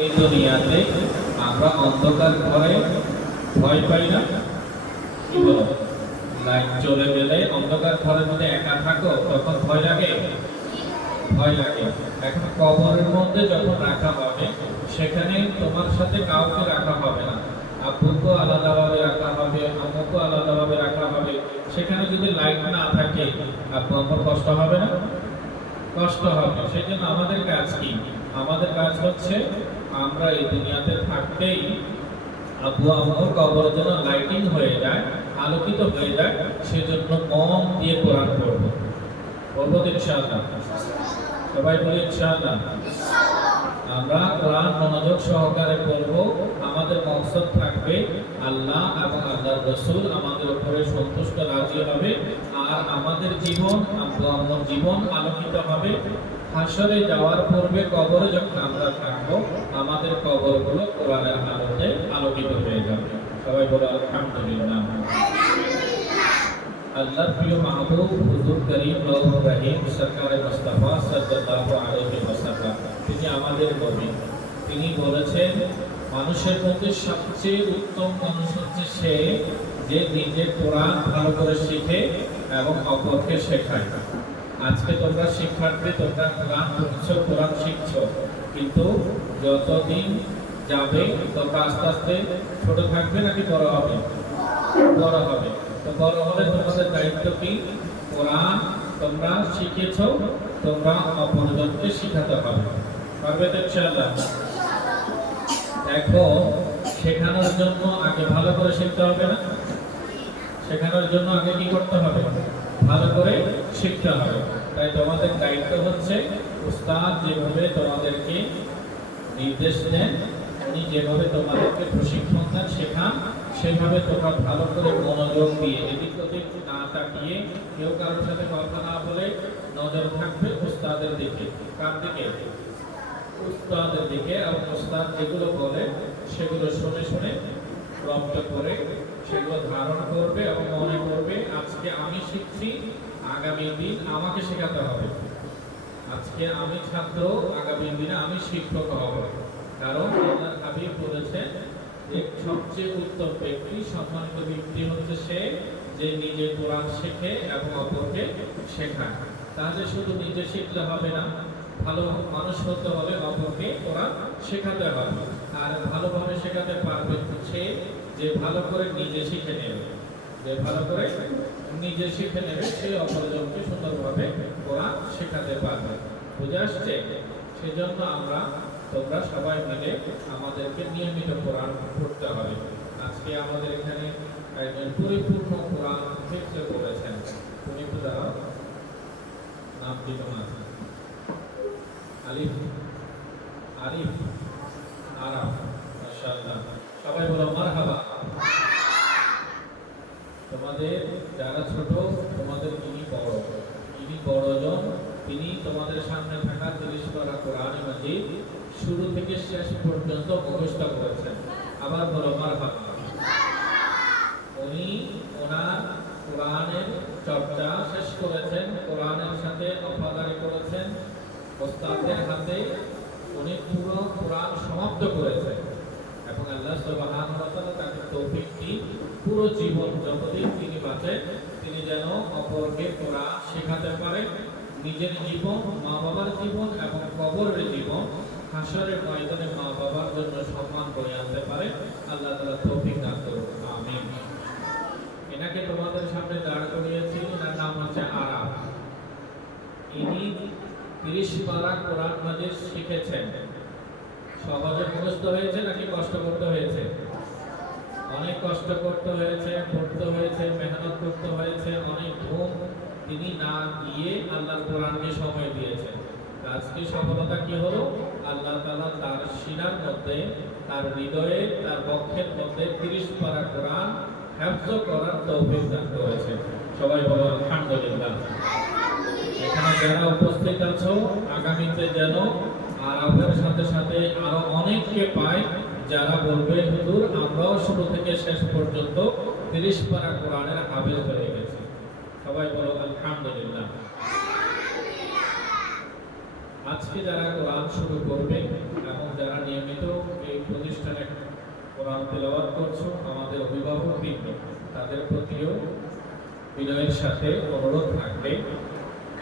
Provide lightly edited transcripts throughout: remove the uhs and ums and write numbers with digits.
এই দুনিয়াতে আমরা অন্ধকার ঘরে ভয় পাই না? কি বলো? লাইট চলে গেলে অন্ধকার ঘরের মধ্যে একা থাকো, তখন ভয় লাগে? ভয় লাগে। এখন কবরের মধ্যে যখন রাখা হবে, সেখানে তোমার সাথে কাউকে রাখা হবে না। আব্বুকে আলাদাভাবে রাখা হবে, আম্মুকে আলাদাভাবে রাখা হবে। সেখানে যদি লাইট না থাকে, আব্বু আম্মুর কষ্ট হবে না? কষ্ট হবে। সেই জন্য আমাদের কাজ কি? আমাদের কাজ হচ্ছে আমরা এই দুনিয়াতে থাকতেই আব্বু আম্মুর কবর যেন লাইটিং হয়ে যায়, আলোকিত হয়ে যায়, সেজন্য মন দিয়ে কোরআন পড়বো। পড়বো তো ইনশাআল্লাহ? সবাই বলি ইনশাআল্লাহ। আমরা কোরআন মনোযোগ সহকারে পড়বো। আমাদের মকসদ থাকবে আল্লাহ এবং আল্লাহর রাসূল আমাদের উপরে সন্তুষ্ট রাজি হবে, আর আমাদের জীবন, আব্বু আম্মুর জীবন আলোকিত হবে। হাসরে যাওয়ার পূর্বে কবরে যখন আমরা থাকবো, আমাদের কবরগুলো কোরআনের আলোতে আলোকিত হয়ে যাবে। সবাই বলো আলহামদুলিল্লাহ। আল্লাহর প্রিয় মাহবুব হুজুর করিম রউফ রহিম সরকারে মুস্তাফা সাল্লাল্লাহু আলাইহি ওয়াসাল্লাম, তিনি আমাদের নবী। তিনি বলেছেন, মানুষের মধ্যে সবচেয়ে উত্তম মানুষ হচ্ছে সে যে নিজে কোরআন ভালো করে শিখে এবং অপরকে শেখায়। আজকে তোমরা শিক্ষার্থী, তোমরা কোরআন পড়ছো, কোরআন শিখছো, কিন্তু যতদিন যাবে তোমরা আস্তে আস্তে ছোট থাকবে নাকি বড় হবে? বড় হবে। তো বড় হলে তোমাদের দায়িত্ব কি? কোরআন তোমরা শিখেছো, তোমরা অপরজনকে শিখাতে হবে। পারবে তো ইনশাআল্লাহ? দেখো, শেখানোর জন্য আগে ভালো করে শিখতে হবে না? শেখানোর জন্য আগে কি করতে হবে? ভালো করে শিখতে হবে। তাই তোমাদের দায়িত্ব হচ্ছে, উস্তাদ যেভাবে তোমাদেরকে নির্দেশ দেন, উনি যেভাবে তোমাদেরকে প্রশিক্ষণ দেন, শেখান, সেভাবে তোমরা ভালো করে মনোযোগ দিয়ে এদিক ওদিক না তাকিয়ে, কেউ কারোর সাথে কথা না বলে নজর থাকবে উস্তাদের দিকে। কার দিকে? উস্তাদের দিকে। এবং উস্তাদ যেগুলো বলে সেগুলো শুনে শুনে রপ্ত করে সেগুলো ধারণ করবে এবং মনে করবে, আজকে আমি শিখছি, আগামী দিন আমাকে শেখাতে হবে। আজকে আমি ছাত্র, আগামী দিনে আমি শিক্ষক হব। কারণ আল্লাহর হাবিব বলেছেন, এক সবচেয়ে উত্তম ব্যক্তি, সম্মানিত ব্যক্তি হচ্ছে সে যে নিজে কোরআন শেখে এবং অপরকে শেখায়। তাহলে শুধু নিজে শিখলে হবে না, ভালো মানুষ হতে হলে অপরকে কোরআন শেখাতে হবে। আর ভালোভাবে শেখাতে পারবে সে যে ভালো করে নিজে শিখে নেবে। যে ভালো করে নিজে শিখে নেবে, সে অপরজনকে সুন্দরভাবে কোরআন শেখাতে পারবে। বুঝে আসছে? সেজন্য তোমরা সবাই মিলে আমাদেরকে নিয়মিত কোরআন পড়তে হবে। আজকে আমাদের এখানে একজন পরিপূর্ণ কোরআন হিফজ করেছেন। উনি তো দাঁড়াও, নাম দিল না। আরিফ আরাফ, মাশাআল্লাহ। সবাই বলো মারহাবা। তোমাদের যারা ছোট, তোমাদের তিনি বড়, তিনি বড়জন। তিনি তোমাদের সামনে থাকা ৩০ পারা কোরআন মাজিদ শুরু থেকে শেষ পর্যন্ত মুখস্থ করেছেন। আবার বলো মারহাবা। উনি ওনার কোরআনের চর্চা শেষ করেছেন, কোরআনের সাথে ওফাদারি করেছেন। ওস্তাদের হাতে উনি পুরো কোরআন সমাপ্ত করেছেন এবং আল্লাহ সুবহানাহু ওয়া তাআলা তাকে তৌফিক দিয়ে পুরো জীবন যতদিন তিনি বাঁচেন, তিনি যেন অপরকে কোরআন শেখাতে পারেন। নিজের জীবন, মা বাবার জীবন এবং কবরের জীবন, হাসরের ময়দানে মা বাবার জন্য সম্মান বয়ে আনতে পারে। আল্লাহ তাআলা তৌফিক দান করুন, আমিন। এনাকে তোমাদের সামনে দাঁড় করিয়েছি, এনার নাম হচ্ছে আরাফ। ইনি ৩০ পারা কোরআন মাজিদ শিখেছেন। সহজে মুখস্থ হয়েছে নাকি কষ্ট করতে হয়েছে? অনেক কষ্ট করতে হয়েছে, পড়তে হয়েছে, মেহনত করতে হয়েছে, অনেক ঘুম তিনি না দিয়ে আল্লাহর কোরআনকে সময় দিয়েছেন। আজকে সফলতা কি হলো? আল্লাহ তাআলা তার সিনার মধ্যে, তার হৃদয়ে, তার বক্ষের মধ্যে ৩০ পারা কোরআন হিফজ করার তৌফিক দান করেছে। সবাই বলো আলহামদুলিল্লাহ। এখানে যারা উপস্থিত আছো, আগামীতে যেন আরাফের সাথে সাথে আরো অনেককে পায়, যারা বলবে হুজুর আমরাও শুরু থেকে শেষ পর্যন্ত ৩০ পারা কোরআনের হাফেজ হয়ে গেছি। সবাই বলো আলহামদুলিল্লাহ। আজকে যারা কোরআন শুরু করবে এবং যারা নিয়মিত কোরআন তেলাওয়াত করছো, আমাদের অভিভাবক বৃন্দ তাদের প্রতিও বিনয়ের সাথে অনুরোধ থাকবে,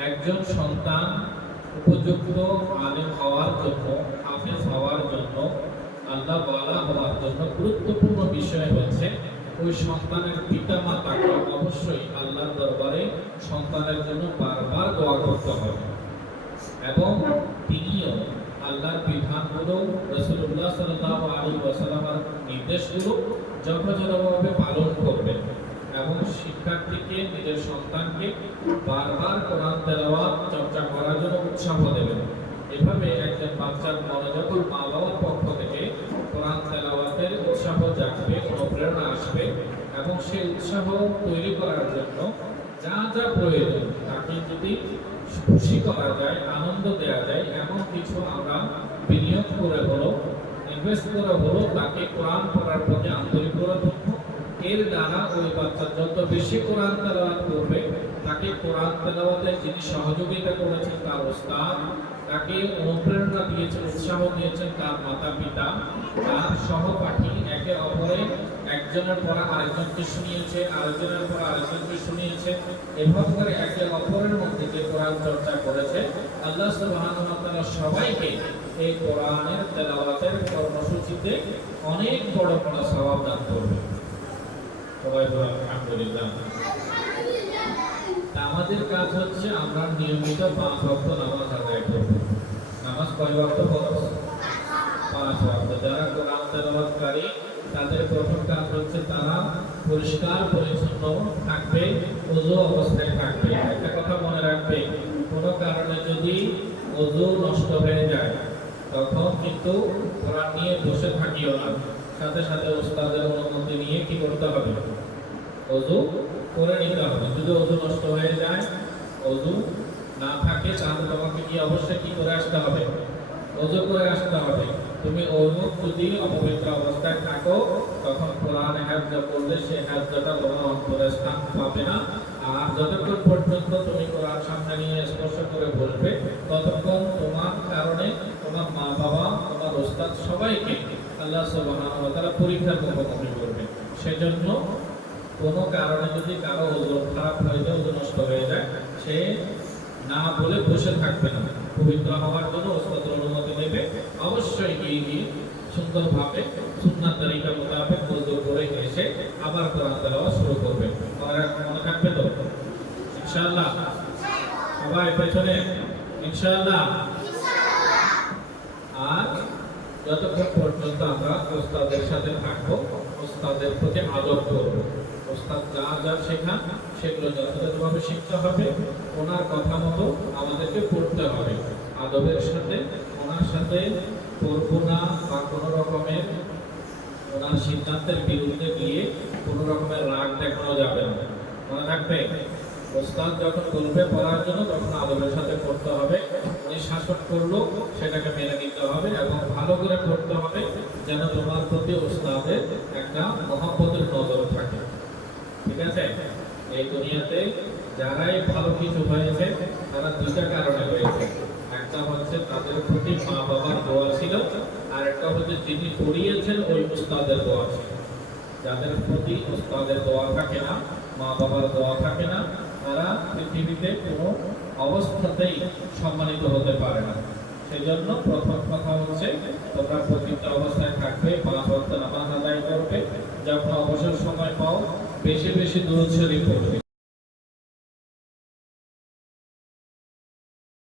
একজন সন্তান উপযুক্ত আলেম হওয়ার জন্য, হাফেজ হওয়ার জন্য, আল্লাহ ওয়ালা হওয়ার জন্য গুরুত্বপূর্ণ বিষয় হচ্ছে ওই সন্তানের পিতা মাতাকে অবশ্যই আল্লাহর দরবারে সন্তানের জন্য বারবার দোয়া করতে হবে এবং তিনিও আল্লাহর বিধানগুলো, রাসূলুল্লাহ সাল্লাল্লাহু আলাইহি ওয়াসাল্লামের নির্দেশগুলো যথাযথভাবে পালন করবেন এবং শিক্ষার্থীকে, নিজের সন্তানকে বারবার কোরআন তেলাওয়াত চর্চা করার জন্য উৎসাহ দেবেন। এভাবে একজন বাচ্চার মনে যখন মা বাবার পক্ষ থেকে কোরআন তেলাওয়াতের উৎসাহ জাগবে, অনুপ্রেরণা আসবে এবং সেই উৎসাহ তৈরি করার জন্য যা যা প্রয়োজন তাকে যদি খুশি করা যায়, আনন্দ দেওয়া যায়, এমন কিছু আমরা বিনিয়োগ করে হলো, ইনভেস্ট করে হলো তাকে কোরআন পড়ার প্রতি আন্তরিক করে তুলব। এর দ্বারা ওই বাচ্চা যত বেশি কোরআন তেলাওয়াত করবে, তাকে কোরআন তেলাওয়াতে যিনি সহযোগিতা করেছেন তার ওস্তাদ, তাকে অনুপ্রেরণা দিয়েছেন, উৎসাহ দিয়েছেন তার মাতা পিতা, তার সহপাঠী, একে অপরে একজনের পর আরেকজনকে শুনিয়েছে, আরেকজনের পর আরেকজনকে শুনিয়েছে, এভাবে করে একে অপরের মধ্যে যে কোরআন চর্চা করেছে, আল্লাহ সুবহানাহু ওয়া তাআলা সবাইকে এই কোরআনের তেলাওয়াতের কর্মসূচিতে অনেক বড় বড় সওয়াব দান করবে। সবাই বলেন আলহামদুলিল্লাহ। আমাদের কাজ হচ্ছে আমরা নিয়মিত 5 ওয়াক্ত নামাজ আদায় করব। নামাজ কয় ওয়াক্ত ফরজ? 5 ওয়াক্ত। যারা কোরআন তেলাওয়াতকারী তাদের প্রথম কাজ হচ্ছে তারা পরিষ্কার পরিচ্ছন্ন থাকবে, ওযু অবস্থায় থাকবে। একটা কথা মনে রাখবে, কোনো কারণে যদি ওযু নষ্ট হয়ে যায় তখন কিন্তু কোরআন নিয়ে বসে থাকিও না, সাথে সাথে ওস্তাদের অনুমতি নিয়ে কি করতে হবে? ওযু করে নিতে হবে। যদি ওযু নষ্ট হয়ে যায়, ওযু না থাকে, তাহলে তোমাকে কি অবশ্যই কি করে আসতে হবে? ওযু করে আসতে হবে। তুমি ওযু যদি অপবিত্র অবস্থায় থাকো তখন কোরআন হেফজ করলে সেই হেফজটা তোমার অন্তরে স্থান পাবে না। আর যতক্ষণ পর্যন্ত তুমি কোরআন সামনে নিয়ে স্পর্শ করে বলবে, ততক্ষণ তোমার কারণে তোমার মা বাবা, তোমার ওস্তাদ সবাইকে আল্লাহ সুবহানাহু ওয়া তাআলা পরীক্ষার মুখোমুখি করবে। সেজন্য কোনো কারণে যদি কারো ওযু খারাপ হয়ে যায়, ওযু নষ্ট হয়ে যায়, সে না বলে বসে থাকবে না। পবিত্র হওয়ার জন্য ওস্তাদের অনুমতি নেবে, অবশ্যই গিয়ে সুন্দরভাবে সুন্নাত তরিকা মোতাবেক ওযু করে এসে আবার কোরআন তেলাওয়াত শুরু করবে। মনে থাকবে তো ইনশাআল্লাহ? সবাই পেছনে ইনশাআল্লাহ। আর যতক্ষণ পর্যন্ত আমরা ওস্তাদের সাথে থাকবো, ওস্তাদের প্রতি আদর করবো। ওস্তাদ যা যা শেখান সেগুলো যথাযথভাবে শিখতে হবে, ওনার কথা মতো আমাদেরকে পড়তে হবে। আদবের সাথে ওনার সাথে পড়বো না বা কোনো রকমের ওনার সিদ্ধান্তের বিরুদ্ধে গিয়ে কোনো রকমের রাগ দেখানো যাবে না। মনে থাকবে, ওস্তাদ যখন বলবে পড়ার জন্য তখন আদবের সাথে পড়তে হবে। উনি শাসন করলো সেটাকে মেনে নিতে হবে এবং ভালো করে পড়তে হবে, যেন তোমার প্রতি ওস্তাদের একটা মহব্বতের নজর থাকে। ঠিক আছে? এই দুনিয়াতে যারাই ভালো কিছু হয়েছে তারা দুইটা কারণে হয়েছে। একটা হচ্ছে তাদের প্রতি মা বাবার দোয়া ছিল, আর একটা হচ্ছে যিনি পড়িয়েছেন ওই উস্তাদের দোয়া ছিল। যাদের প্রতি উস্তাদের দোয়া থাকে না, মা বাবার দোয়া থাকে না, তারা পৃথিবীতে কোনো অবস্থাতেই সম্মানিত হতে পারে না। সেজন্য প্রথম কথা হচ্ছে তোমরা পবিত্র অবস্থায় থাকবে, 5 ওয়াক্ত নামাজ আদায় করবে, যখন অবসর সময় পাও বেশি বেশি দুরূদ শরীফ পড়বে।